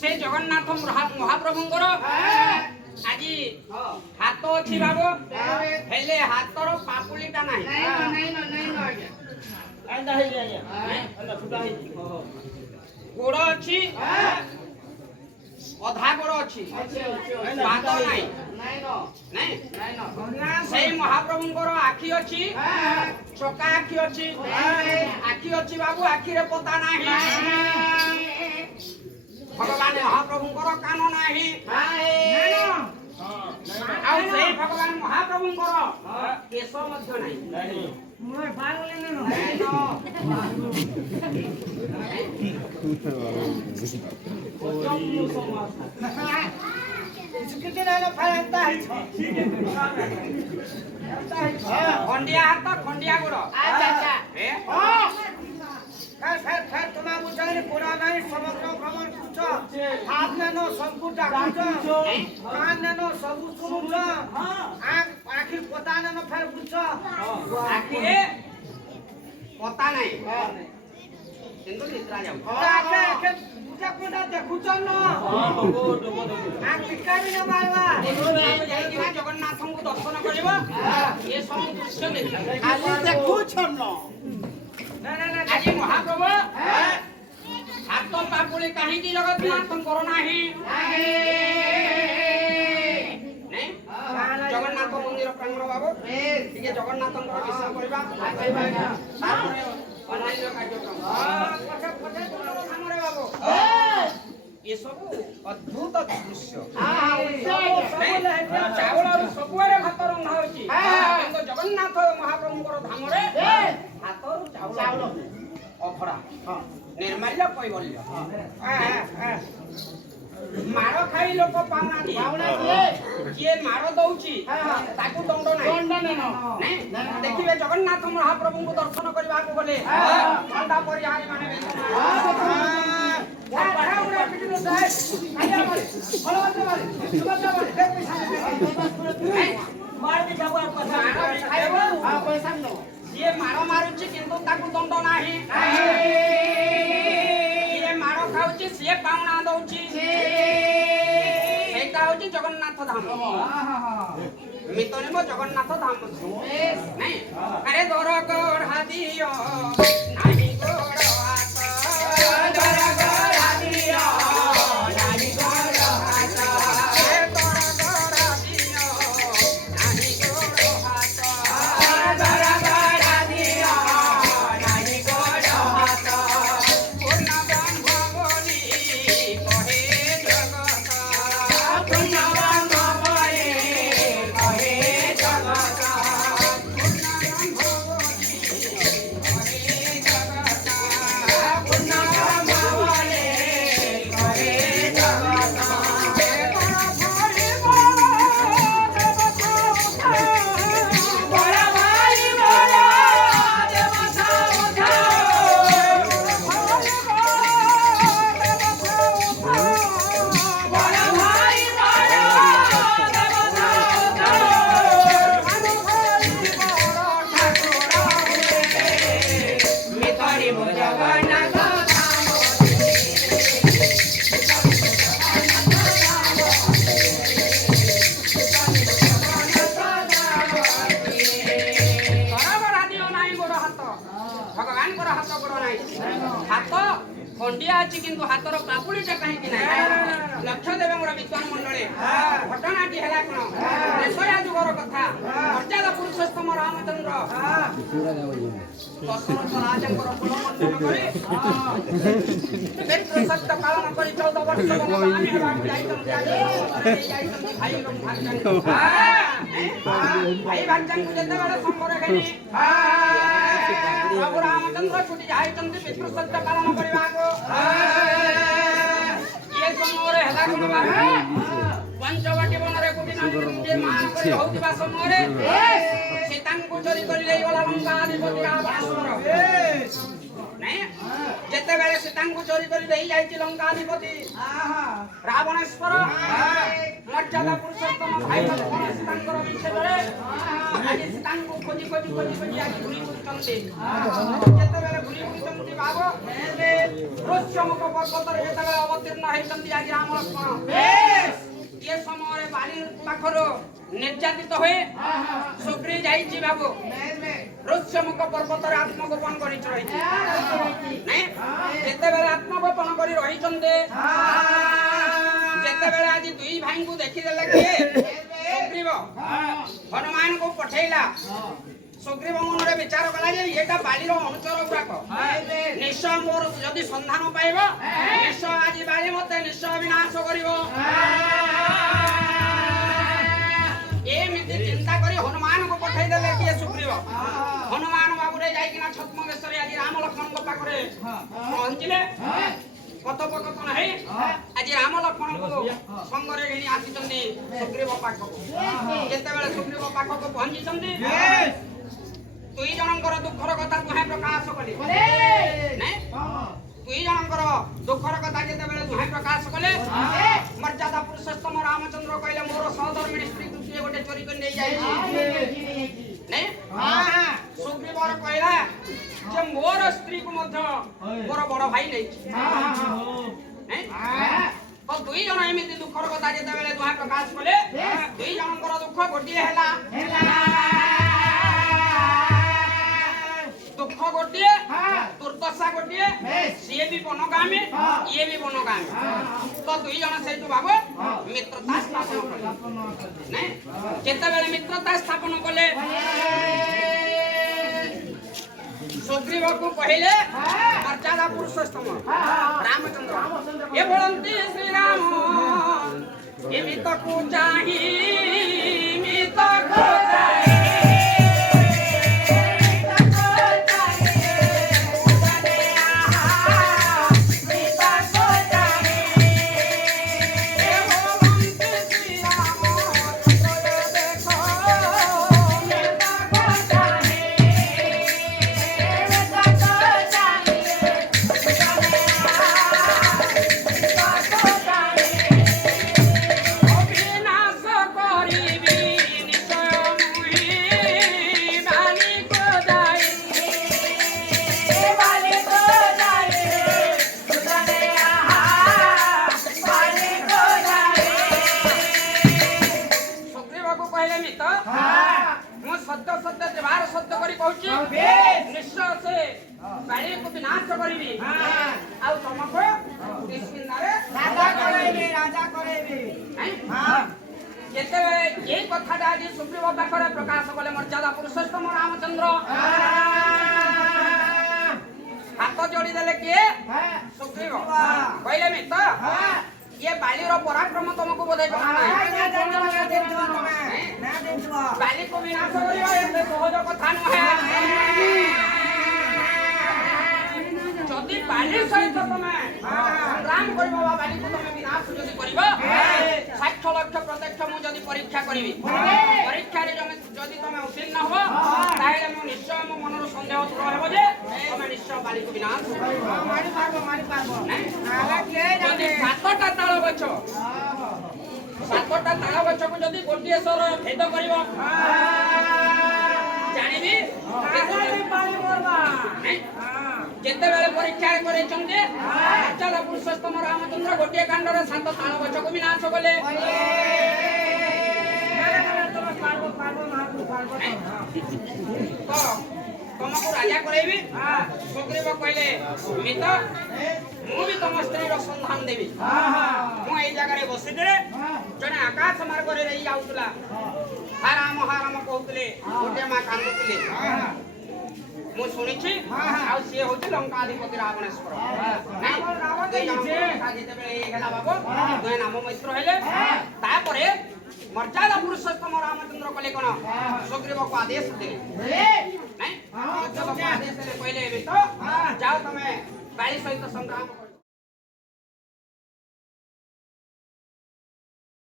से जगन्नाथ महाप्रभुंकर आज हाथ अच्छी बाबू हेले हाथर पापुलीटा ना गोड़ अच्छी अधा गोड़ अच्छी पाद नाई से महाप्रभुंकर आखि अच्छी चका आखि अच्छी बाबू आखि रे पता नाही भगवान महाप्रभुंकर कान नाही आउ से भगवान महाप्रभुंकर केश मध्य नाही मोय बाल लेने न कितने ना फायदा है खंडिया हाथ खंडिया गोड़ अच्छा ए फेर तुम्हें बुझाइले पूरा नहीं समग्र भ्रमण कुछ हाथ नेनो सबको डाकुछ कान नेनो सब सुनुछ आखिर पता नेनो फेर बुझ आखिर पता नहीं किंतु निद्रा जाऊ आके पूजा कोडा देखुछ न आ टिकारी न मारवा जाइकिना जगन्नाथ को दर्शन करबो ये सब दृश्य देखा आज देखुछ न आज महाप्रभु हाथ पापुली कहीं जगन्नाथ करो नाही जगन्नाथ मंदिर प्रांगण बाबू ठीक है जगन्नाथ विषय करबा अन्य कार्यक्रम बाबू ये सब अद्भुत दृश्य चावल सबुआरे भात रंधा होची जगन्नाथ महाप्रभुंकर धाम रे हाथ चावल अखड़ा निर्माल्य कैबल्य मार खाई लोक पाउना किए मार दउची ताकू दंड नाही देखिबे जगन्नाथ महाप्रभु को दर्शन करबा को बोले ठंडा परिहारी माने ये मारो मारुची किंतु ताकू दंड नाही ये मारो खाउची से पाउना दउची एटा होची जगन्नाथ धाम मितने मो जगन्नाथ धाम नहीं अरे दोर गोड़ हादियो नाही गोड़ हाथ दोर गोड़ हादियो नाही गोड़ हाथ रे दोर गोड़ हादियो नाही गोड़ हाथ दोर गोड़ हादियो नाही गोड़ हाथ पूर्ण ब्रह्म बोली कहे जगत पूर्ण ब्रह्म बोली कहे जगत पूर्ण ब्रह्म बोली कहे जगत पूर्ण ब्रह्म बोली कहे जगत बड़ा भाई बड़ा देवता बड़ा भाई बड़ा मितरी मो जगन्नाथ भगवान को हाथ गोड़ ना हाथ खंडिया अच्छी किंतु हाथर पापुलीटा कहीं ना लक्ष्य देवे मोर विद्वान मंडली घटनाटी है कौन देशया जुगर कथा मर्यादा पुरुषोत्तम रामचंद्र दशरथ राजा कुलमंडन करे सत्य पालन कर 14 वर्ष भाई भाजन को जते बड़ा संबर गनी प्रभु रामचंद्र छुटी जाइतंती पितृ सत्य पालन करबा को ये समोरे हला कोन बाबू पंचवटी वनरे कोटि नामजे मान करी होतिबा समोरे सीतांकु चोरी करी ले गला लंका अधिपति रावण जेते बेले सीतांको चोरी करी देई जाईची लंकाधिपति रावणेश्वर मर्यादा पुरुषोत्तम भाई लक्ष्मण सीतांकर विच्छेदरे आज सीतांको खोजी खोजी खोजी खोजी आज घुरी बुलचंती जेते बेले घुरी बुलचंती बाबो रोचमुख पर्वतरे जेते बेले अवतीर्ण हेचंती आज राम लक्ष्मण ये समय बाली पाखरो निर्यातित हुए सुग्री जाईची बाबू रोचमुख पर्वतरे आत्मगोपन करि रहिछि नै जेते बेले आत्मगोपन करि रहिचंते जेते बेले आज दुई भाई को देखि देला के सुग्रीव हनुमान को पठेला सुग्रीव मनरे विचार कला जे एटा बालीर अनुचर गुराक निश्चय मोर यदि संधान पाइबो निश्चय आज बाली मते निश्चय विनाश करिवो एमिति चिंता करी हनुमान को पठाई देले कि सुग्रीव हनुमान बाबू रे जाई किना छद्मवेशरे आज राम लक्ष्मण को पाखरे पहुंचिले कथोपकथन है आज राम लक्ष्मण को संगरे घेनी आसीचंदी सुग्रीव पाखको जेते बेले सुग्रीव पाखको पहुंची चंदी दुई जनकर दुखर कथा तुहे प्रकाश कले नै दुई जनकर दुखर कथा जेते बेले तुहे प्रकाश कले मर्यादा पुरुषोत्तम रामचंद्र कहले मोर सहधर्मिणी स्त्री तुझे गोटे चोरी कर नै जाई नै सुग्रीवर कहला जे मोर स्त्री को मध्य मोर बड़ भाई नै नै तो दुई जन एमिति दुखर कथा जेते बेले तुहे प्रकाश कले दुई जनकर दुख गोटिए हैला दुख गोटिए दुर्दशा गोटिए सीए भी बनगामी ये भी बनगामी तो दुई जन से बाबू मित्रता स्थापन कले नै जेते बेले मित्रता स्थापन कले सुग्रीव को कहले मर्यादा पुरुषोत्तम रामचंद्र ये बोलंती श्री राम ये मित को चाहि मित को चाहि निश्चय से बाली को विनाश करिबी आ तुमको किसकिनारे राजा करेबी हां जेते ये कथाटा आज सुग्रीव पाखरे प्रकाश कले मर्यादा पुरुषोत्तम रामचंद्र हाथ जोड़ी देले के सुग्रीव कहले मित्र ये बालीर पराक्रम तुमको बोधे जमा नहीं बाली को विनाश करिबा एते सहज कथा नहे जदि बाली सहित तमे संग्राम करबो बाली को तमे विनाश जदि करबो 60 लाख प्रत्यक्ष मु जदि परीक्षा करबी परीक्षा रे जदि तमे उत्तीर्ण हो ताहेले मु निश्चय मो मनर संदेह दूर हेबो जे तमे निश्चय बाली को विनाश मारी पारबो नाला के जदि 7टा ताळ गछ 7टा ताळ गछ को जदि गोटिए सर भेद करबो जानिबी केते बाली मोरबा जेते बेले परीक्षा करे चंदे चल पुरुषोत्तम रामचंद्र गोटिए कांडरे 7 ताळ गछ को विनाश कले तो तुमको राजा करेबी सुग्रीव कहले मित मु भी तुम स्त्री रो संधान देबी मु एई जगह रे बसी दे जने आकाश मार्ग रे रही आउतला हाराम कहतले गोटे मा कांदुतले मु सुनिछि आ से होते लंकाधिपति रावणेश्वर रावण जे जेते बेले गेला बाबू दुई नाम मैत्र हेले तापरे मर्यादा पुरुषोत्तम रामचंद्र कले कोन सुग्रीव को आदेश दे नहीं आदेश दे पहले तो जाओ तमे बाली सहित संग्राम